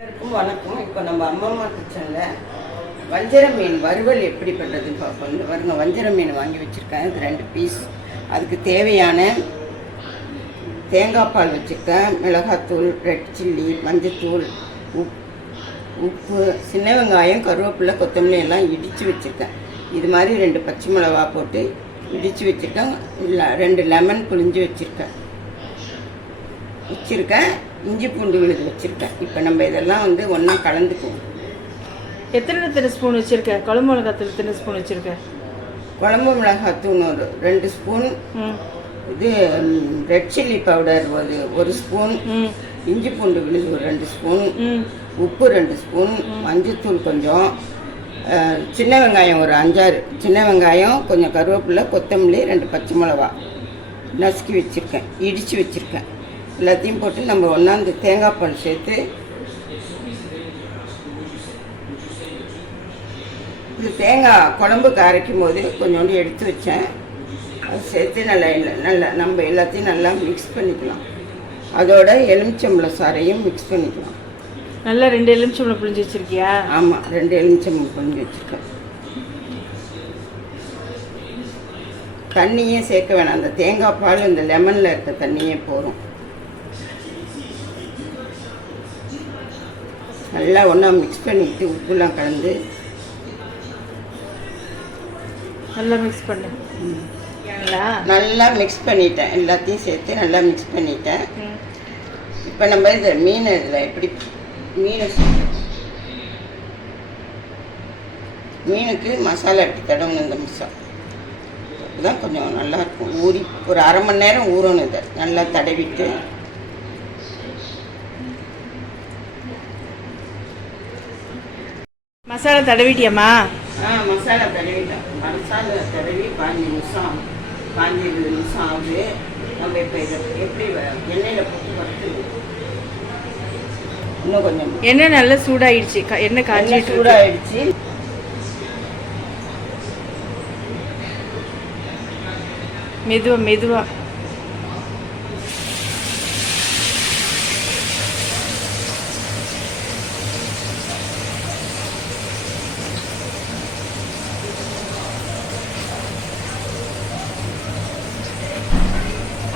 எல்லாருக்கும் வணக்கம். இப்போ நம்ம அம்மம்மா கிச்சனில் வஞ்சர மீன் வறுவல் எப்படி பண்ணுறதுன்னு பார்ப்போம். வருங்க, வஞ்சர மீன் வாங்கி வச்சுருக்கேன், இது 2 பீஸ். அதுக்கு தேவையான தேங்காய் பால் வச்சுருக்கேன், மிளகாத்தூள், ரெட் சில்லி, மஞ்சத்தூள், உப்பு, சின்ன வெங்காயம், கருவேப்பிலை, கொத்தமல்லி எல்லாம் இடித்து வச்சுருக்கேன். இது மாதிரி 2 பச்சை மிளகா போட்டு இடித்து வச்சுருக்கேன். 2 லெமன் புழிஞ்சு வச்சுருக்கேன். இஞ்சி பூண்டு விழுது வச்சுருக்கேன். இப்போ நம்ம இதெல்லாம் ஒன்றா கலந்துக்குவோம். எத்தனை ஸ்பூன் வச்சுருக்கேன்? குழம்பு மிளகாத்தூள் எத்தனை ஸ்பூன் வச்சுருக்கேன்? குழம்பு மிளகாத்தூள் ஒரு 2 ஸ்பூன், இது ரெட் சில்லி பவுடர் ஒரு ஸ்பூன், இஞ்சி பூண்டு விழுது ஒரு 2 ஸ்பூன், உப்பு 2 ஸ்பூன், மஞ்சத்தூள் கொஞ்சம், சின்ன வெங்காயம் ஒரு 5-6 சின்ன வெங்காயம், கொஞ்சம் கருவேப்பிலை, கொத்தமல்லி, 2 பச்சை மிளகா நசுக்கி வச்சுருக்கேன், இடித்து வச்சுருக்கேன். எல்லாத்தையும் போட்டு நம்ம ஒன்றா இந்த தேங்காய் பால் சேர்த்து, இது தேங்காய் குழம்புக்கு அரைக்கும் போது கொஞ்சோண்டு எடுத்து வச்சேன், அது சேர்த்து நல்லா நம்ம எல்லாத்தையும் நல்லா மிக்ஸ் பண்ணிக்கலாம். அதோட எலுமிச்சம்பழம் சாறையும் மிக்ஸ் பண்ணிக்கலாம். நல்லா 2 எலுமிச்சம்பழம் புழிஞ்சு வச்சுருக்கியா? ஆமாம், 2 எலுமிச்சம்பழம் புழிஞ்சு வச்சுருக்கேன். தண்ணியே சேர்க்க வேணாம், அந்த தேங்காய் பால் இந்த லெமனில் இருக்க தண்ணியே போதும். நல்லா ஒன்றா மிக்ஸ் பண்ணிவிட்டு உப்புலாம் கலந்து நல்லா மிக்ஸ் பண்ண நல்லா மிக்ஸ் பண்ணிட்டேன். எல்லாத்தையும் சேர்த்து நல்லா மிக்ஸ் பண்ணிட்டேன். இப்போ நம்ம இந்த மீனை இதில் எப்படி மீனுக்கு மசாலா எடுத்து தடவணும். இந்த மசாலா இதுதான் கொஞ்சம் நல்லாயிருக்கும். ஊறி ஒரு அரை மணி நேரம் ஊறணும். இதை நல்லா தடவிட்டு மசாலா தடவிட்டியம்மா? மசாலா தடவிட்டேன். மசாலா தடவி 15-20 நிமிஷம் ஆகுது. நம்ம இப்போ இதை எப்படி எண்ணெயில் போட்டு வறுத்துருவோம். இன்னும் கொஞ்சம் எண்ணெய் நல்லா சூடாயிடுச்சு, எண்ணெய் காய்ச்சி சூடாயிடுச்சு. மெதுவா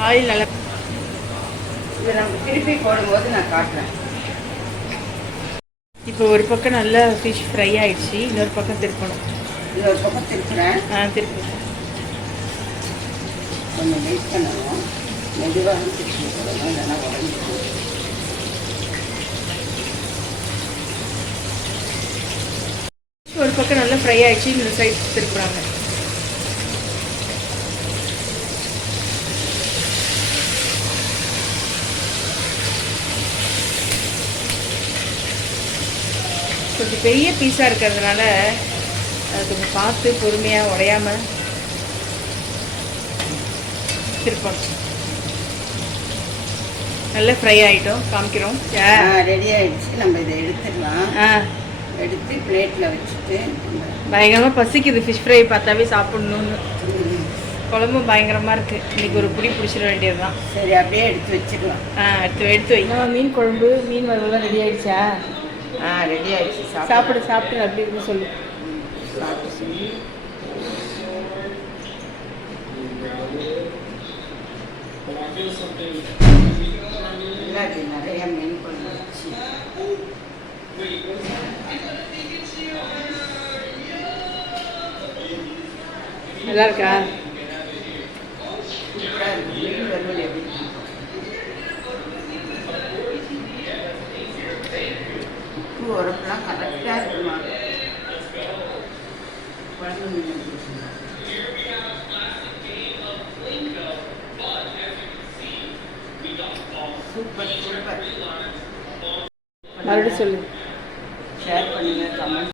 ஆயில் நல்லா. இதை நம்ம திருப்பி போடும்போது நான் காட்டுறேன். இப்போ ஒரு பக்கம் நல்லா ஃபிஷ் ஃப்ரை ஆயிடுச்சு, இன்னொரு பக்கம் திருப்பணும். இன்னொரு பக்கம் திருப்புறேன். திருப்பி கொஞ்சம் வெயிட் பண்ணணும். மெதுவாக திருப்பி போடணும், இல்லைன்னா உடஞ்சிடும். ஒரு பக்கம் நல்லா ஃப்ரை ஆயிடுச்சு, இந்த சைட் திருப்புறாங்க. கொஞ்சம் பெரிய பீஸாக இருக்கிறதுனால அது கொஞ்சம் பார்த்து பொறுமையாக உடையாமல் திருப்பணும். நல்லா ஃப்ரை ஆகிட்டோம், காமிக்கிறோம். ரெடி ஆகிடுச்சு. நம்ம இதை எடுத்துடலாம். எடுத்து பிளேட்டில் வச்சுட்டு. பயங்கரமாக பசிக்குது, ஃபிஷ் ஃப்ரை பார்த்தாவே சாப்பிட்ணுன்னு. குழம்பும் பயங்கரமாக இருக்குது. இன்றைக்கி ஒரு புடி பிடிச்சிட வேண்டியது தான். சரி, அப்படியே எடுத்து வச்சுக்கலாம். எடுத்து வை. மீன் குழம்பு, மீன் வறுவலாம் ரெடி ஆகிடுச்சா? ரெடி ஆகிடுச்சு. சாப்பிட்டு அப்படி இருக்குன்னு சொல்லு. சாப்பிட்டு சொல்லி நிறைய மீன் குழம்பு வச்சு நல்லா இருக்கா? சூப்பராக இருக்குது. மீன் வறுவல் எப்படி உப்பு உரப்புலாம் கரெக்டாக இருக்குமா? குழம்பு மீன் சூப்பர். மறுபடியும் சொல்லு. ஷேர் பண்ணுங்கள், கமெண்ட்